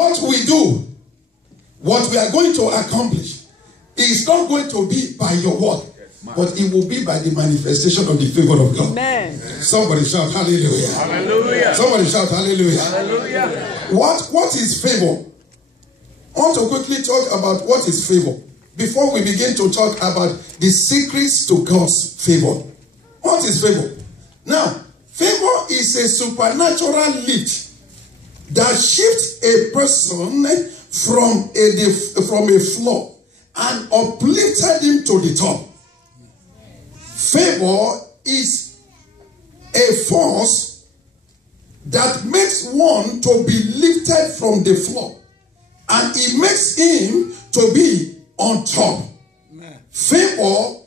what we do, what we are going to accomplish, is not going to be by your word, but it will be by the manifestation of the favor of God. Amen. Somebody shout hallelujah. Hallelujah. Somebody shout hallelujah. Hallelujah. What is favor? I want to quickly talk about what is favor before we begin to talk about the secrets to God's favor. What is favor? Now, favor is a supernatural lift that shifts a person from a floor and uplifted him to the top. Favor is a force that makes one to be lifted from the floor, and it makes him to be on top. Favor,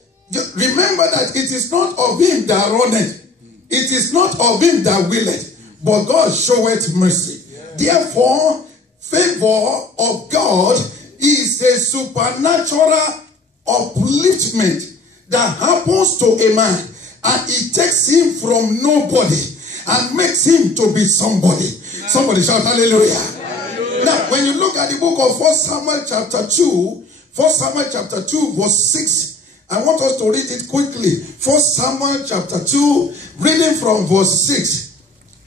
remember that it is not of him that runneth, it is not of him that willeth, but God showeth mercy. Therefore, favor of God is a supernatural upliftment that happens to a man, and it takes him from nobody and makes him to be somebody. Somebody shout hallelujah. Hallelujah. Now, when you look at the book of 1 Samuel chapter 2, 1 Samuel chapter 2 verse 6, I want us to read it quickly. 1 Samuel chapter 2, reading from verse 6.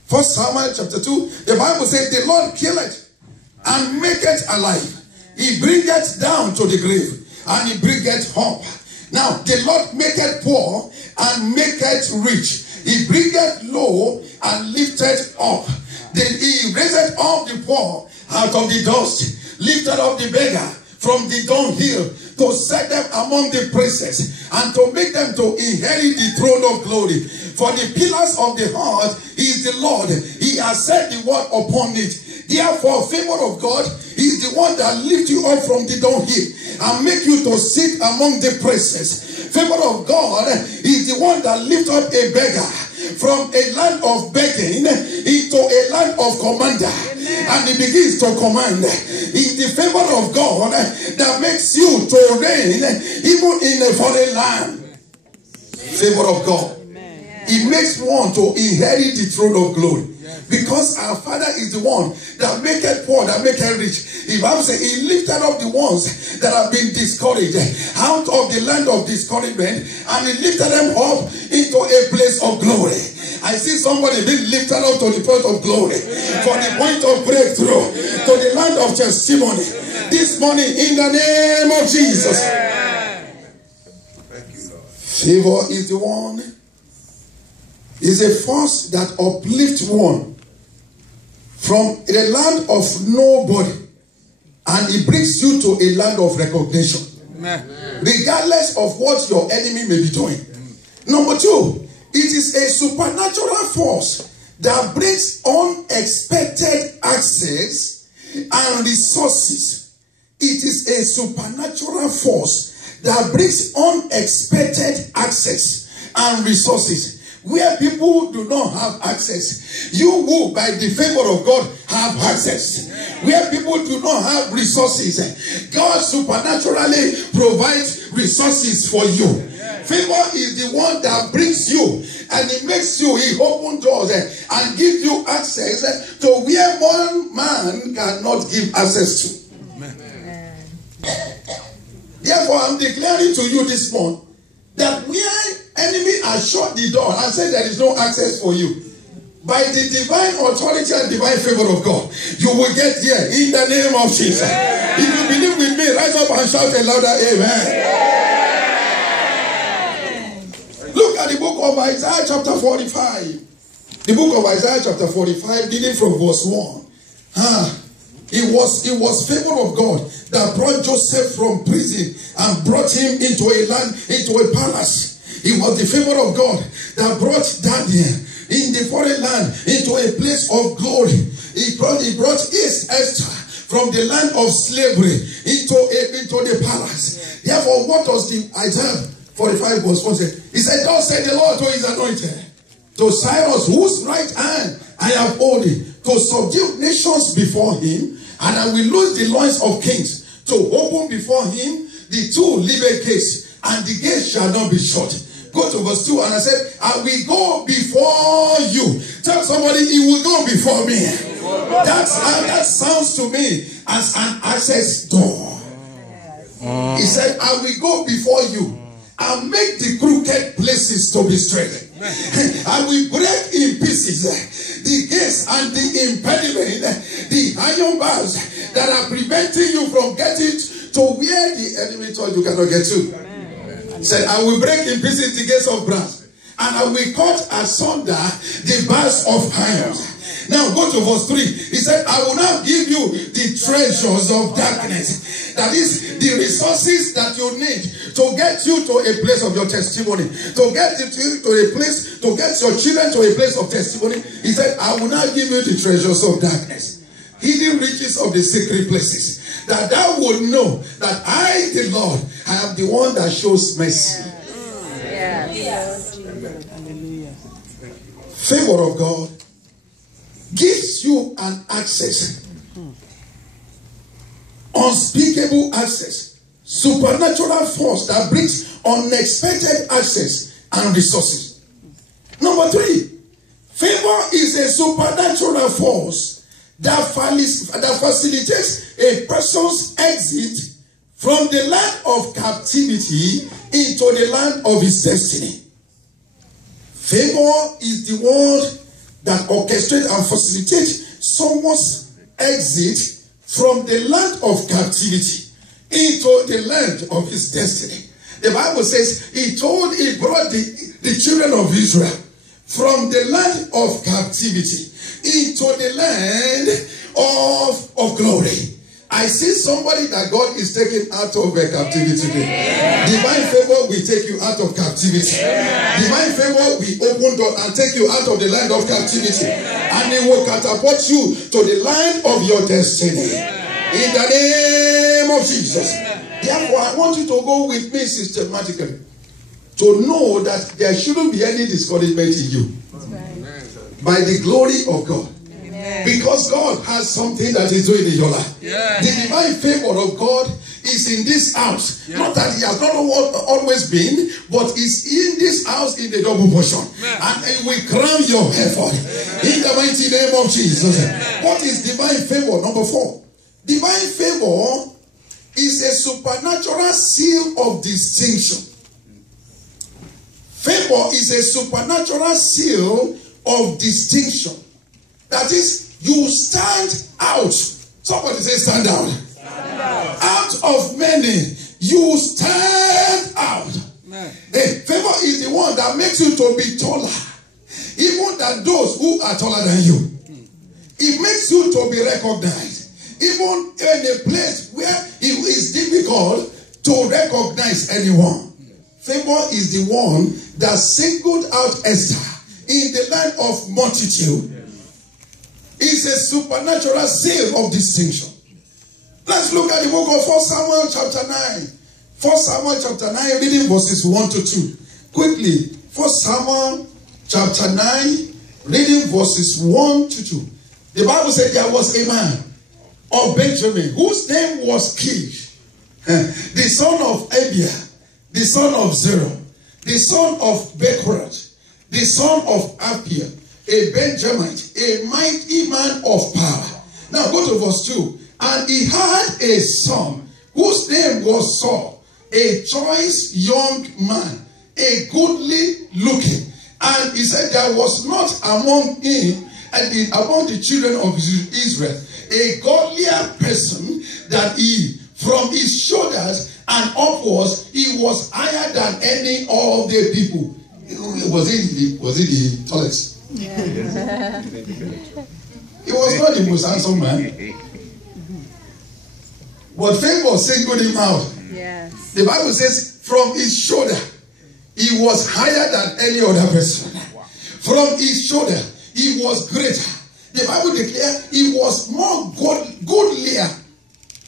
1 Samuel chapter 2, the Bible says, the Lord killeth and maketh alive. He bringeth down to the grave, and he bringeth up. Now, the Lord maketh poor and maketh rich. He bringeth low and lifteth up. Then he raiseth up the poor out of the dust, lifted up the beggar from the dunghill, to set them among the princes, and to make them to inherit the throne of glory. For the pillars of the heart is the Lord. He has set the word upon it. Therefore, favor of God is the one that lifts you up from the dunghill and make you to sit among the princes. Favor of God is the one that lifts up a beggar from a land of begging into a land of commander. Amen. And he begins to command. It's the favor of God that makes you to reign even in a foreign land. Favor of God. Amen. It makes one to inherit the throne of glory. Because our Father is the one that maketh poor, that maketh rich. The Bible says he lifted up the ones that have been discouraged out of the land of discouragement, and he lifted them up into a place of glory. I see somebody being lifted up to the point of glory, for the point of breakthrough, to the land of testimony. This morning, in the name of Jesus. Thank you, Lord. Favor is the one, is a force that uplifts one from a land of nobody, and it brings you to a land of recognition. Amen. Regardless of what your enemy may be doing. Number two, it is a supernatural force that brings unexpected access and resources. It is a supernatural force that brings unexpected access and resources. Where people do not have access, you will, by the favor of God, have access. Where people do not have resources, God supernaturally provides resources for you. Favor is the one that brings you, and it makes you, he opens doors and gives you access to where one man cannot give access to. Therefore, I'm declaring to you this morning that where enemy has shut the door and said there is no access for you, by the divine authority and divine favor of God, you will get here in the name of Jesus. Amen. If you believe with me, rise up and shout a louder amen. Amen. Look at the book of Isaiah chapter 45. The book of Isaiah chapter 45, beginning from verse 1. It was favor of God that brought Joseph from prison and brought him into a land, into a palace. It was the favor of God that brought Daniel in the foreign land into a place of glory. He brought Esther from the land of slavery into the palace. Therefore, what does the Isaiah 45 verse 1 say? He said, "Thus said the Lord to his anointed, to Cyrus, whose right hand I have holding, to subdue nations before him, and I will loose the loins of kings, to open before him the two-leaved gates, and the gates shall not be shut." Go to verse 2, and I said, "I will go before you." Tell somebody, he will go before me. That sounds to me as an access door. He said, I will go before you and make the crooked places to be straight. I will break in pieces the gates and the impediment, the iron bars that are preventing you from getting to where the enemy told you cannot get to. He said, I will break in pieces the gates of brass, and I will cut asunder the bars of iron. Now go to verse 3. He said, I will now give you the treasures of darkness. That is the resources that you need to get you to a place of your testimony. To get you to a place, to get your children to a place of testimony. He said, I will now give you the treasures of darkness. Hidden riches of the secret places. That thou would know that I, the Lord, I am the one that shows mercy. Favor of God gives you an access, unspeakable access, supernatural force that brings unexpected access and resources. Number 3, favor is a supernatural force that facilitates a person's exit from the land of captivity into the land of his destiny. Favor is the word that orchestrates and facilitates someone's exit from the land of captivity into the land of his destiny. The Bible says he brought the children of Israel from the land of captivity into the land of glory. I see somebody that God is taking out of captivity today. Divine favor will take you out of captivity. Divine favor will open door and take you out of the land of captivity. And it will catapult you to the land of your destiny. In the name of Jesus. Therefore, I want you to go with me systematically to know that there shouldn't be any discouragement in you. By the glory of God. Because God has something that He's doing in your life. The divine favor of God is in this house. Not that He has not always been, but is in this house in the double portion. And it will crown your effort. In the mighty name of Jesus. What is divine favor? Number 4. Divine favor is a supernatural seal of distinction. Favor is a supernatural seal of distinction. That is, you stand out. Somebody say stand out. Stand out. Out of many, you stand out. Hey, favor is the one that makes you to be taller, even than those who are taller than you. It makes you to be recognized, even in a place where it is difficult to recognize anyone. Favor is the one that singled out Esther in the land of multitude. It's a supernatural seal of distinction. Let's look at the book of 1 Samuel chapter 9. 1 Samuel chapter 9, reading verses 1 to 2. Quickly, 1 Samuel chapter 9, reading verses 1 to 2. The Bible said there was a man of Benjamin whose name was Kish, the son of Abiah, the son of Zerah, the son of Bechorath, the son of Appiah, a Benjamite, a mighty man of power. Now go to verse 2. And he had a son whose name was Saul, a choice young man, a goodly looking. And he said there was not among him and among the children of Israel a godlier person that he, from his shoulders and upwards, he was higher than any of the people. Was he the tallest? Yeah. He was not the most handsome man. But favor singled him out. Yes. The Bible says from his shoulder, he was higher than any other person. From his shoulder, he was greater. The Bible declares he was more goodlier.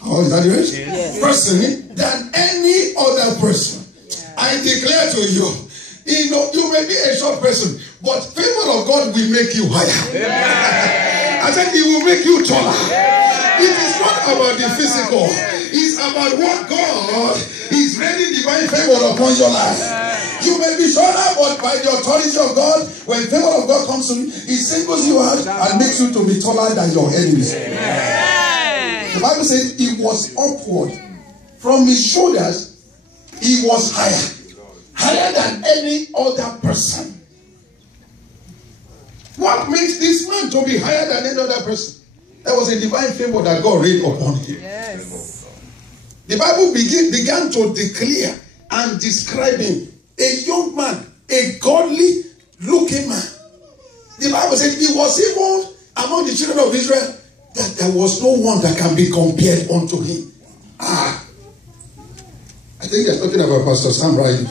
Oh, is that the right? Yes. Person than any other person. Yes. I declare to you, you may be a short person, but favor of God will make you higher. Yeah. I said, He will make you taller. Yeah. It is not about the physical. It's about what God is raining divine favor upon your life. You may be shorter, but by the authority of God, when the favor of God comes to you, it singles you out and makes you to be taller than your enemies. The Bible says he was upward. From his shoulders, he was higher than any other person. What makes this man to be higher than any other person? There was a divine favor that God rained upon him. Yes. The Bible began to declare and describe him. A young man, a godly looking man. The Bible said he was even among the children of Israel that there was no one that can be compared unto him. I think they're talking about Pastor Sam, right?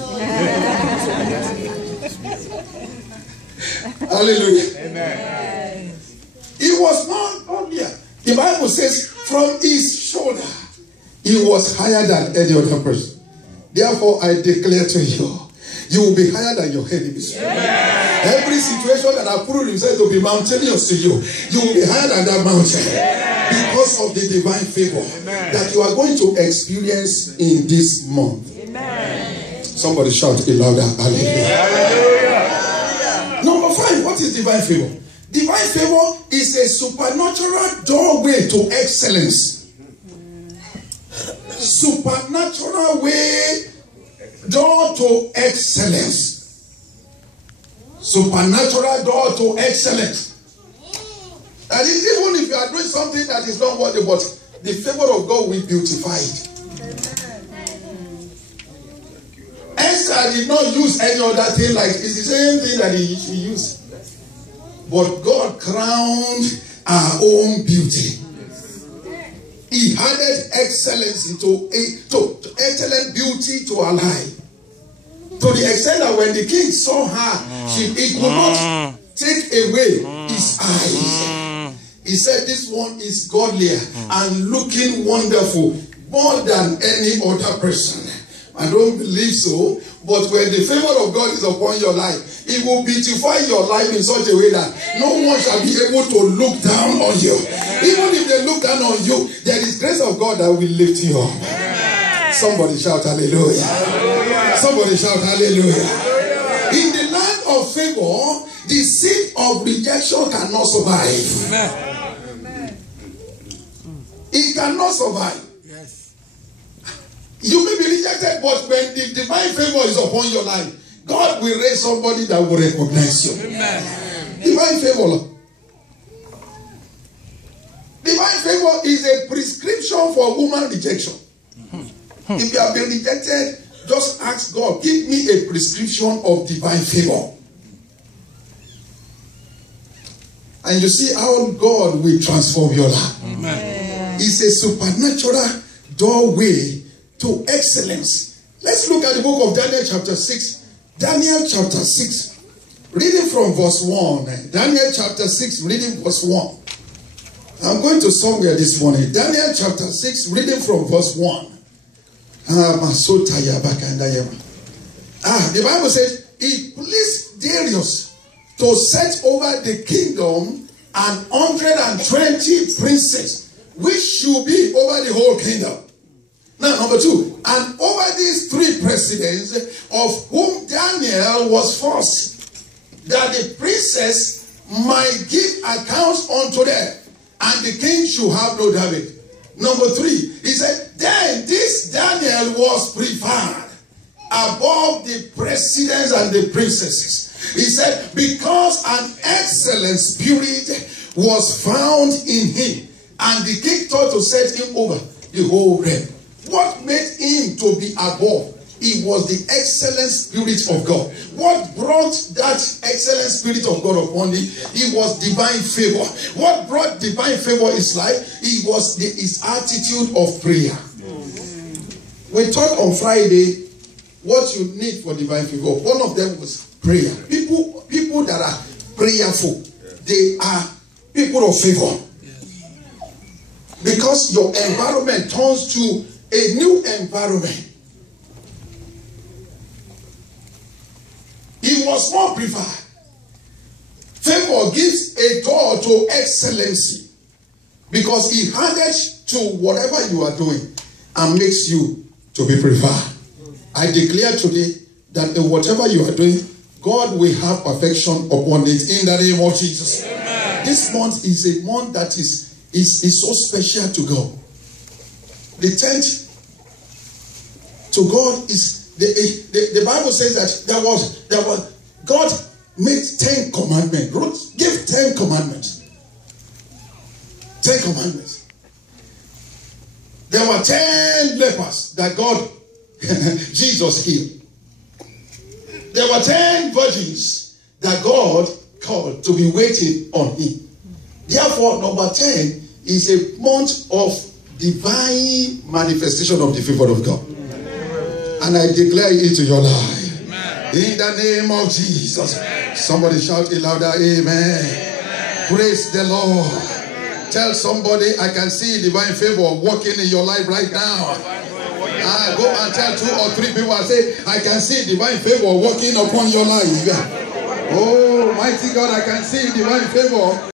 Hallelujah. Amen. He was not earlier. The Bible says from his shoulder, he was higher than any other person. Therefore, I declare to you, you will be higher than your enemies. Every situation that I put himself to be mountainous to you, you will be higher than that mountain. Because of the divine favor that you are going to experience in this month. Amen. Somebody shout it louder. Hallelujah. Number 5, what is divine favor? Divine favor is a supernatural doorway to excellence. Supernatural way, door to excellence. Supernatural door to excellence. That is, even if you are doing something that is not worthy, but the favor of God will beautify it. Esther did not use any other thing, like it's the same thing that he used. But God crowned our own beauty. He added excellence to excellent beauty to her life. To the extent that when the king saw her, he could not take away his eyes. He said, this one is godlier and looking wonderful more than any other person. I don't believe so. But when the favor of God is upon your life, it will beautify your life in such a way that no one shall be able to look down on you. Even if they look down on you, there is grace of God that will lift you up. Somebody shout hallelujah. Hallelujah. Somebody shout hallelujah. In the land of favor, the seed of rejection cannot survive. It cannot survive. You may be rejected, but when the divine favor is upon your life, God will raise somebody that will recognize you. Amen. Divine favor. Divine favor is a prescription for human rejection. If you have been rejected, just ask God, give me a prescription of divine favor. And you see how God will transform your life. Amen. It's a supernatural doorway to excellence. Let's look at the book of Daniel chapter 6. Daniel chapter 6, reading from verse 1. Daniel chapter 6, reading verse 1. I'm going to somewhere this morning. Daniel chapter 6, reading from verse 1. The Bible says, it pleased Darius to set over the kingdom 120 princes, which should be over the whole kingdom. Now, number 2, and over these 3 presidents, of whom Daniel was first, that the princes might give accounts unto them, and the king should have no damage. Number 3, he said, then this Daniel was preferred above the presidents and the princesses. He said, because an excellent spirit was found in him, and the king thought to set him over the whole realm. What made him to be above? It was the excellent spirit of God. What brought that excellent spirit of God upon him? It was divine favor. What brought divine favor in his life? It was his attitude of prayer. We talked on Friday what you need for divine favor. One of them was prayer. People that are prayerful, they are people of favor. Because your environment turns to a new environment. He was more preferred. Favor gives a door to excellency because he added to whatever you are doing and makes you to be preferred. I declare today that in whatever you are doing, God will have perfection upon it in the name of Jesus. Amen. This month is a month that is so special to God. The 10th to God is the Bible says that there was God made 10 commandments. Give 10 commandments. 10 commandments. There were 10 lepers that God Jesus healed. There were 10 virgins that God called to be waiting on him. Therefore, number 10 is a month of divine manifestation of the favor of God. And I declare it to your life. Amen. In the name of Jesus. Amen. Somebody shout it louder. Amen. Amen. Praise the Lord. Amen. Tell somebody, I can see divine favor working in your life right now. Go and tell 2 or 3 people, I say, I can see divine favor working upon your life. Oh, mighty God, I can see divine favor